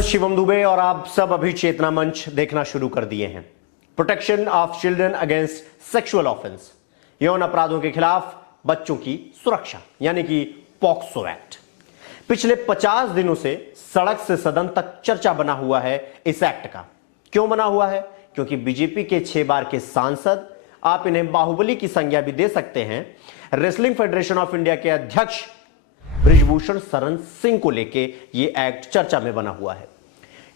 मैं शिवम दुबे और आप सब अभी चेतना मंच देखना शुरू कर दिए हैं। Protection of children against sexual offence, यौन अपराधों के खिलाफ बच्चों की सुरक्षा यानी कि पॉक्सो एक्ट। पिछले 50 दिनों से सड़क से सदन तक चर्चा बना हुआ है इस एक्ट का। क्यों बना हुआ है? क्योंकि बीजेपी के 6 बार के सांसद, आप इन्हें बाहुबली की संज्ञा भी दे सकते हैं, रेसलिंग फेडरेशन ऑफ इंडिया के अध्यक्ष बृजभूषण शरण सिंह को लेके ये एक्ट चर्चा में बना हुआ है।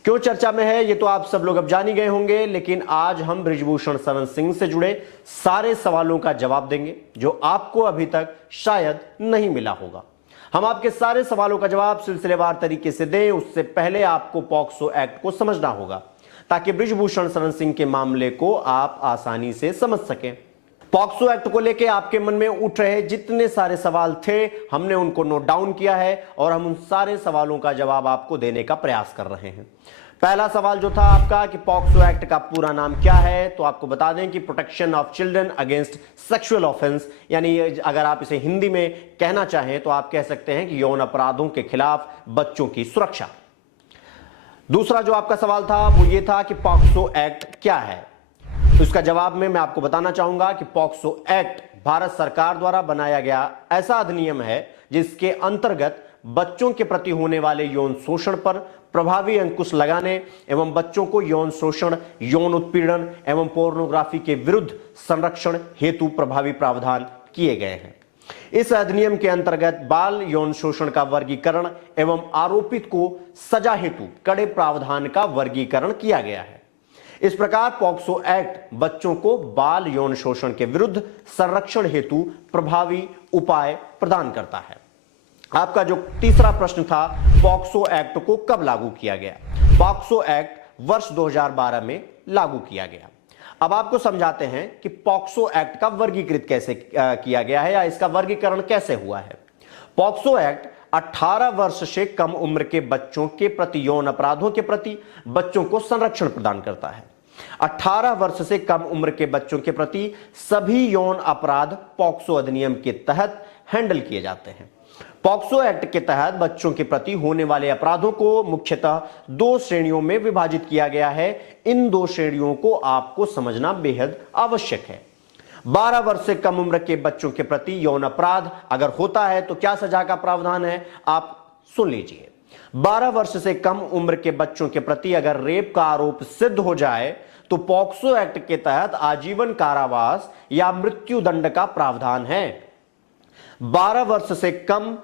क्यों चर्चा में है ये तो आप सब लोग अब जान ही गए होंगे, लेकिन आज हम बृजभूषण शरण सिंह से जुड़े सारे सवालों का जवाब देंगे जो आपको अभी तक शायद नहीं मिला होगा। हम आपके सारे सवालों का जवाब सिलसिलेवार तरीके से दें, उससे पहले आपको पॉक्सो एक्ट को समझना होगा ताकि बृजभूषण शरण सिंह के मामले को आप आसानी से समझ सकें। पॉक्सो एक्ट को लेकर आपके मन में उठ रहे जितने सारे सवाल थे, हमने उनको नोट डाउन किया है और हम उन सारे सवालों का जवाब आपको देने का प्रयास कर रहे हैं। पहला सवाल जो था आपका कि पॉक्सो एक्ट का पूरा नाम क्या है, तो आपको बता दें कि protection of children against sexual offence, यानी अगर आप इसे हिंदी में कहना चाहें तो आप कह सकते हैं कि यौन अपराधों के खिलाफ बच्चों की सुरक्षा। दूसरा जो आपका सवाल था वो ये था कि पॉक्सो एक्ट क्या है। तो इसका जवाब में मैं आपको बताना चाहूंगा कि पॉक्सो एक्ट भारत सरकार द्वारा बनाया गया ऐसा अधिनियम है जिसके अंतर्गत बच्चों के प्रति होने वाले यौन शोषण पर प्रभावी अंकुश लगाने एवं बच्चों को यौन शोषण, यौन उत्पीड़न एवं पोर्नोग्राफी के विरुद्ध संरक्षण हेतु प्रभावी प्रावधान किए गए हैं। इस अधिनियम के अंतर्गत बाल यौन शोषण का वर्गीकरण एवं आरोपित को सजा हेतु कड़े प्रावधान का वर्गीकरण किया गया है। इस प्रकार पॉक्सो एक्ट बच्चों को बाल यौन शोषण के विरुद्ध संरक्षण हेतु प्रभावी उपाय प्रदान करता है। आपका जो तीसरा प्रश्न था, पॉक्सो एक्ट को कब लागू किया गया? पॉक्सो एक्ट वर्ष 2012 में लागू किया गया। अब आपको समझाते हैं कि पॉक्सो एक्ट का वर्गीकृत कैसे किया गया है या इसका वर्गीकरण कैसे हुआ है। पॉक्सो एक्ट 18 वर्ष से कम उम्र के बच्चों के प्रति यौन अपराधों के प्रति बच्चों को संरक्षण प्रदान करता है। 18 वर्ष से कम उम्र के बच्चों के प्रति सभी यौन अपराध पॉक्सो अधिनियम के तहत हैंडल किए जाते हैं। पॉक्सो एक्ट के तहत बच्चों के प्रति होने वाले अपराधों को मुख्यतः 2 श्रेणियों में विभाजित किया गया है। इन 2 श्रेणियों को आपको समझना बेहद आवश्यक है। 12 वर्ष से कम उम्र के बच्चों के प्रति यौन अपराध अगर होता है तो क्या सजा का प्रावधान है, आप सुन लीजिए। 12 वर्ष से कम उम्र के बच्चों के प्रति अगर रेप का आरोप सिद्ध हो जाए तो पॉक्सो एक्ट के तहत आजीवन कारावास या मृत्यु दंड का प्रावधान है। 12 वर्ष से कम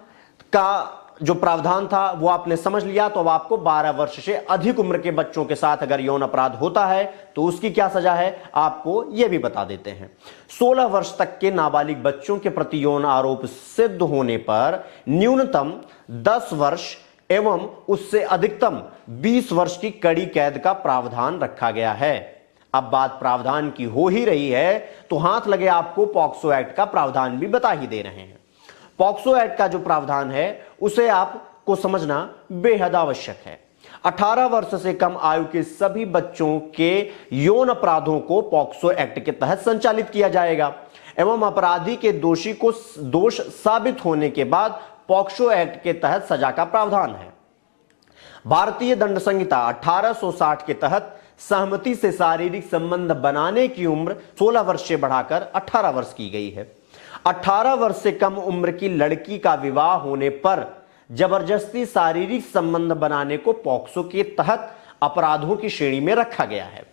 का जो प्रावधान था वो आपने समझ लिया, तो अब आपको 12 वर्ष से अधिक उम्र के बच्चों के साथ अगर यौन अपराध होता है तो उसकी क्या सजा है, आपको यह भी बता देते हैं। 16 वर्ष तक के नाबालिग बच्चों के प्रति यौन आरोप सिद्ध होने पर न्यूनतम 10 वर्ष एवं उससे अधिकतम 20 वर्ष की कड़ी कैद का प्रावधान रखा गया है। अब बात प्रावधान की हो ही रही है तो हाथ लगे आपको पॉक्सो एक्ट का प्रावधान भी बता ही दे रहे हैं। पॉक्सो एक्ट का जो प्रावधान है उसे आपको समझना बेहद आवश्यक है। 18 वर्ष से कम आयु के सभी बच्चों के यौन अपराधों को पॉक्सो एक्ट के तहत संचालित किया जाएगा एवं अपराधी के दोषी को दोष साबित होने के बाद पॉक्सो एक्ट के तहत सजा का प्रावधान है। भारतीय दंड संहिता 1860 के तहत सहमति से शारीरिक संबंध बनाने की उम्र 16 वर्ष से बढ़ाकर 18 वर्ष की गई है। 18 वर्ष से कम उम्र की लड़की का विवाह होने पर जबरदस्ती शारीरिक संबंध बनाने को पॉक्सो के तहत अपराधों की श्रेणी में रखा गया है।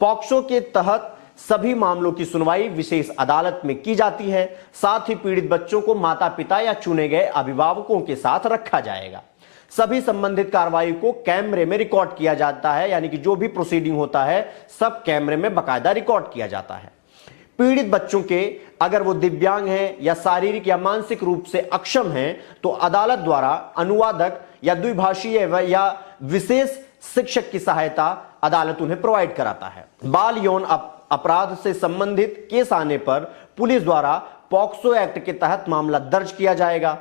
पॉक्सो के तहत सभी मामलों की सुनवाई विशेष अदालत में की जाती है। साथ ही पीड़ित बच्चों को माता पिता या चुने गए अभिभावकों के साथ रखा जाएगा। सभी संबंधित कार्रवाई को कैमरे में रिकॉर्ड किया जाता है, यानी कि जो भी प्रोसीडिंग होता है सब कैमरे में बाकायदा रिकॉर्ड किया जाता है। पीड़ित बच्चों के अगर वो दिव्यांग हैं या शारीरिक या मानसिक रूप से अक्षम हैं तो अदालत द्वारा अनुवादक या द्विभाषीय या विशेष शिक्षक की सहायता अदालत उन्हें प्रोवाइड कराता है। बाल यौन अपराध से संबंधित केस आने पर पुलिस द्वारा पॉक्सो एक्ट के तहत मामला दर्ज किया जाएगा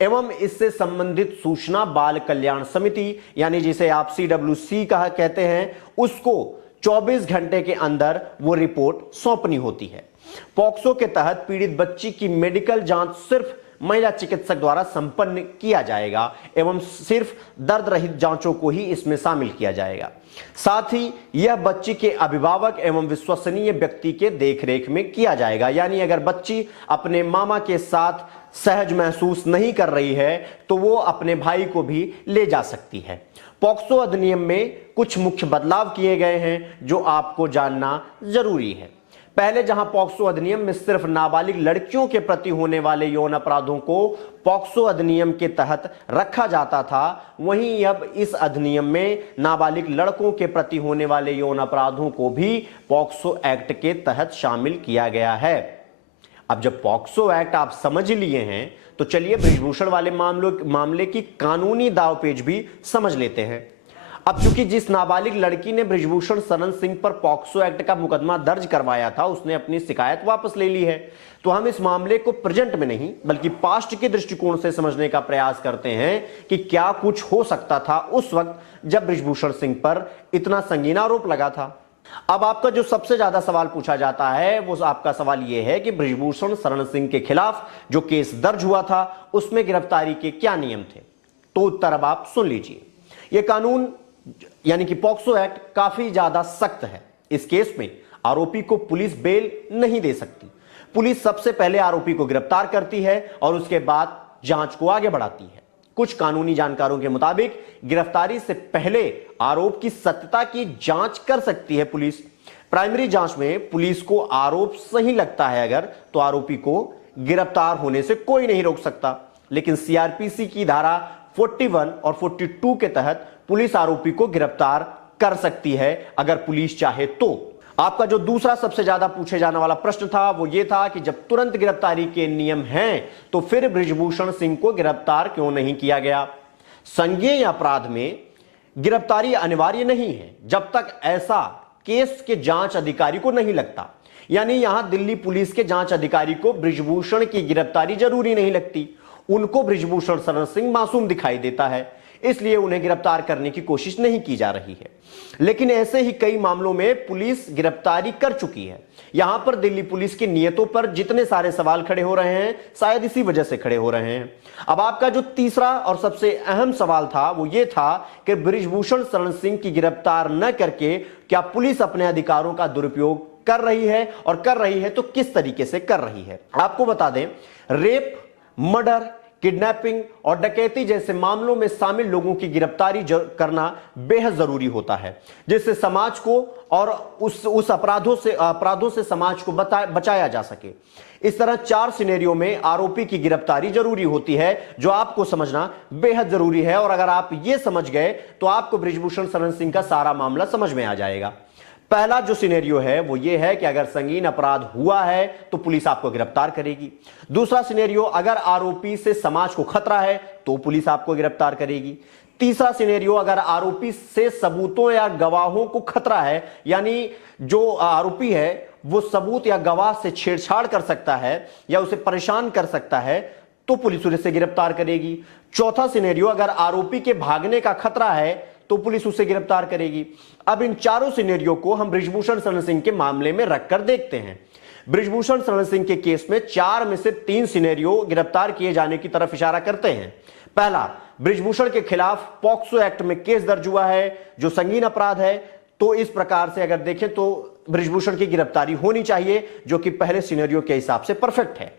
एवं इससे संबंधित सूचना बाल कल्याण समिति यानी जिसे आप CWC कहा कहते हैं उसको 24 घंटे के अंदर वो रिपोर्ट सौंपनी होती है। पॉक्सो के तहत पीड़ित बच्ची की मेडिकल जांच सिर्फ महिला चिकित्सक द्वारा संपन्न किया जाएगा एवं सिर्फ दर्द रहित जांचों को ही इसमें शामिल किया जाएगा। साथ ही यह बच्ची के अभिभावक एवं विश्वसनीय व्यक्ति के देखरेख में किया जाएगा। यानी अगर बच्ची अपने मामा के साथ सहज महसूस नहीं कर रही है तो वो अपने भाई को भी ले जा सकती है। पॉक्सो अधिनियम में कुछ मुख्य बदलाव किए गए हैं जो आपको जानना जरूरी है। पहले जहां पॉक्सो अधिनियम में सिर्फ नाबालिग लड़कियों के प्रति होने वाले यौन अपराधों को पॉक्सो अधिनियम के तहत रखा जाता था, वहीं अब इस अधिनियम में नाबालिग लड़कों के प्रति होने वाले यौन अपराधों को भी पॉक्सो एक्ट के तहत शामिल किया गया है। अब जब पॉक्सो एक्ट आप समझ लिए हैं तो चलिए बृजभूषण वाले मामले की कानूनी दावपेच भी समझ लेते हैं। अब चूंकि जिस नाबालिग लड़की ने बृजभूषण शरण सिंह पर पॉक्सो एक्ट का मुकदमा दर्ज करवाया था उसने अपनी शिकायत वापस ले ली है, तो हम इस मामले को प्रेजेंट में नहीं बल्कि पास्ट के दृष्टिकोण से समझने का प्रयास करते हैं कि क्या कुछ हो सकता था उस वक्त जब बृजभूषण सिंह पर इतना संगीन आरोप लगा था। अब आपका जो सबसे ज्यादा सवाल पूछा जाता है वो आपका सवाल यह है कि बृजभूषण शरण सिंह के खिलाफ जो केस दर्ज हुआ था उसमें गिरफ्तारी के क्या नियम थे। तो उत्तर अब आप सुन लीजिए। यह कानून यानी कि पॉक्सो एक्ट काफी ज्यादा सख्त है। इस केस में आरोपी को पुलिस बेल नहीं दे सकती। पुलिस सबसे पहले आरोपी को गिरफ्तार करती है और उसके बाद जांच को आगे बढ़ाती है। कुछ कानूनी जानकारों के मुताबिक गिरफ्तारी से पहले आरोप की सत्यता की जांच कर सकती है पुलिस। प्राइमरी जांच में पुलिस को आरोप सही लगता है अगर तो आरोपी को गिरफ्तार होने से कोई नहीं रोक सकता। लेकिन सीआरपीसी की धारा 41 और 42 के तहत पुलिस आरोपी को गिरफ्तार कर सकती है अगर पुलिस चाहे तो। आपका जो दूसरा सबसे ज्यादा पूछे जाने वाला प्रश्न था वो ये था कि जब तुरंत गिरफ्तारी के नियम हैं तो फिर बृजभूषण सिंह को गिरफ्तार क्यों नहीं किया गया। संज्ञेय अपराध में गिरफ्तारी अनिवार्य नहीं है जब तक ऐसा केस के जांच अधिकारी को नहीं लगता। यानी यहां दिल्ली पुलिस के जांच अधिकारी को बृजभूषण की गिरफ्तारी जरूरी नहीं लगती। उनको बृजभूषण शरण सिंह मासूम दिखाई देता है, इसलिए उन्हें गिरफ्तार करने की कोशिश नहीं की जा रही है। लेकिन ऐसे ही कई मामलों में पुलिस गिरफ्तारी कर चुकी है। यहां पर दिल्ली पुलिस की नीयतों पर जितने सारे सवाल खड़े हो रहे हैं शायद इसी वजह से खड़े हो रहे हैं। अब आपका जो तीसरा और सबसे अहम सवाल था वो ये था कि बृजभूषण शरण सिंह की गिरफ्तार न करके क्या पुलिस अपने अधिकारों का दुरुपयोग कर रही है, और कर रही है तो किस तरीके से कर रही है। आपको बता दें, रेप, मर्डर, किडनैपिंग और डकैती जैसे मामलों में शामिल लोगों की गिरफ्तारी करना बेहद जरूरी होता है, जिससे समाज को और उस अपराधों से समाज को बचाया जा सके। इस तरह 4 सिनेरियो में आरोपी की गिरफ्तारी जरूरी होती है, जो आपको समझना बेहद जरूरी है। और अगर आप ये समझ गए तो आपको बृजभूषण शरण सिंह का सारा मामला समझ में आ जाएगा। पहला जो सिनेरियो है वो ये है कि अगर संगीन अपराध हुआ है तो पुलिस आपको गिरफ्तार करेगी। दूसरा सिनेरियो, अगर आरोपी से समाज को खतरा है तो पुलिस आपको गिरफ्तार करेगी। तीसरा सिनेरियो, अगर आरोपी से सबूतों या गवाहों को खतरा है, यानी जो आरोपी है वो सबूत या गवाह से छेड़छाड़ कर सकता है या उसे परेशान कर सकता है, तो पुलिस उसे गिरफ्तार करेगी। चौथा सिनेरियो, अगर आरोपी के भागने का खतरा है तो पुलिस उसे गिरफ्तार करेगी। अब इन चारों सिनेरियो को हम बृजभूषण शरण सिंह के मामले में रखकर देखते हैं। बृजभूषण शरण सिंह के केस में 4 में से 3 सिनेरियो गिरफ्तार किए जाने की तरफ इशारा करते हैं। पहला, बृजभूषण के खिलाफ पॉक्सो एक्ट में केस दर्ज हुआ है जो संगीन अपराध है, तो इस प्रकार से अगर देखें तो बृजभूषण की गिरफ्तारी होनी चाहिए, जो कि पहले सिनेरियो के हिसाब से परफेक्ट है।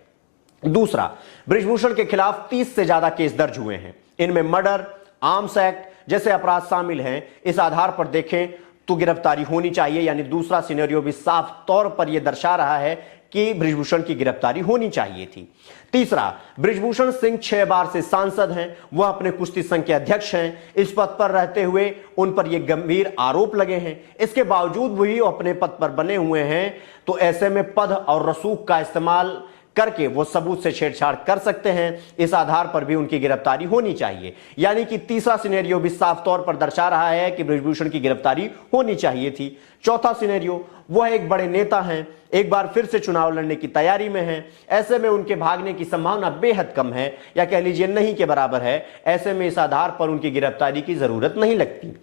दूसरा, बृजभूषण के खिलाफ 30 से ज्यादा केस दर्ज हुए हैं, इनमें मर्डर, आर्म्स एक्ट जैसे अपराध शामिल हैं। इस आधार पर देखें तो गिरफ्तारी होनी चाहिए, यानी दूसरा सिनेरियो भी साफ तौर पर यह दर्शा रहा है कि बृजभूषण की गिरफ्तारी होनी चाहिए थी। तीसरा, बृजभूषण सिंह 6 बार से सांसद हैं, वह अपने कुश्ती संघ के अध्यक्ष हैं। इस पद पर रहते हुए उन पर यह गंभीर आरोप लगे हैं, इसके बावजूद वही अपने पद पर बने हुए हैं। तो ऐसे में पद और रसूख का इस्तेमाल करके वो सबूत से छेड़छाड़ कर सकते हैं। इस आधार पर भी उनकी गिरफ्तारी होनी चाहिए। यानी कि तीसरा सिनेरियो भी साफ तौर पर दर्शा रहा है कि बृजभूषण की गिरफ्तारी होनी चाहिए थी। चौथा सिनेरियो, वह एक बड़े नेता हैं, एक बार फिर से चुनाव लड़ने की तैयारी में हैं, ऐसे में उनके भागने की संभावना बेहद कम है, या कह लीजिए नहीं के बराबर है। ऐसे में इस आधार पर उनकी गिरफ्तारी की जरूरत नहीं लगती।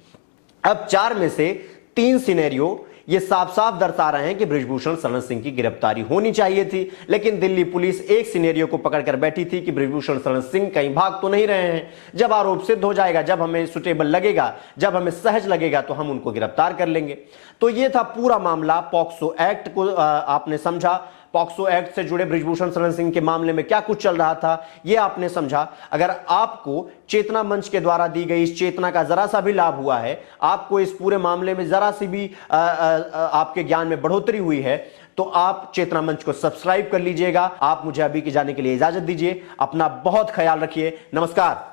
अब 4 में से 3 सिनेरियो ये साफ साफ दर्शा रहे हैं कि बृजभूषण शरण सिंह की गिरफ्तारी होनी चाहिए थी, लेकिन दिल्ली पुलिस एक सिनेरियो को पकड़कर बैठी थी कि बृजभूषण शरण सिंह कहीं भाग तो नहीं रहे हैं। जब आरोप सिद्ध हो जाएगा, जब हमें सुटेबल लगेगा, जब हमें सहज लगेगा, तो हम उनको गिरफ्तार कर लेंगे। तो ये था पूरा मामला। पॉक्सो एक्ट को आपने समझा, पॉक्सो एक्ट से जुड़े बृजभूषण शरण सिंह के मामले में क्या कुछ चल रहा था, यह आपने समझा। अगर आपको चेतना मंच के द्वारा दी गई इस चेतना का जरा सा भी लाभ हुआ है, आपको इस पूरे मामले में जरा सी भी आपके ज्ञान में बढ़ोतरी हुई है, तो आप चेतना मंच को सब्सक्राइब कर लीजिएगा। आप मुझे अभी की जाने के लिए इजाजत दीजिए। अपना बहुत ख्याल रखिए। नमस्कार।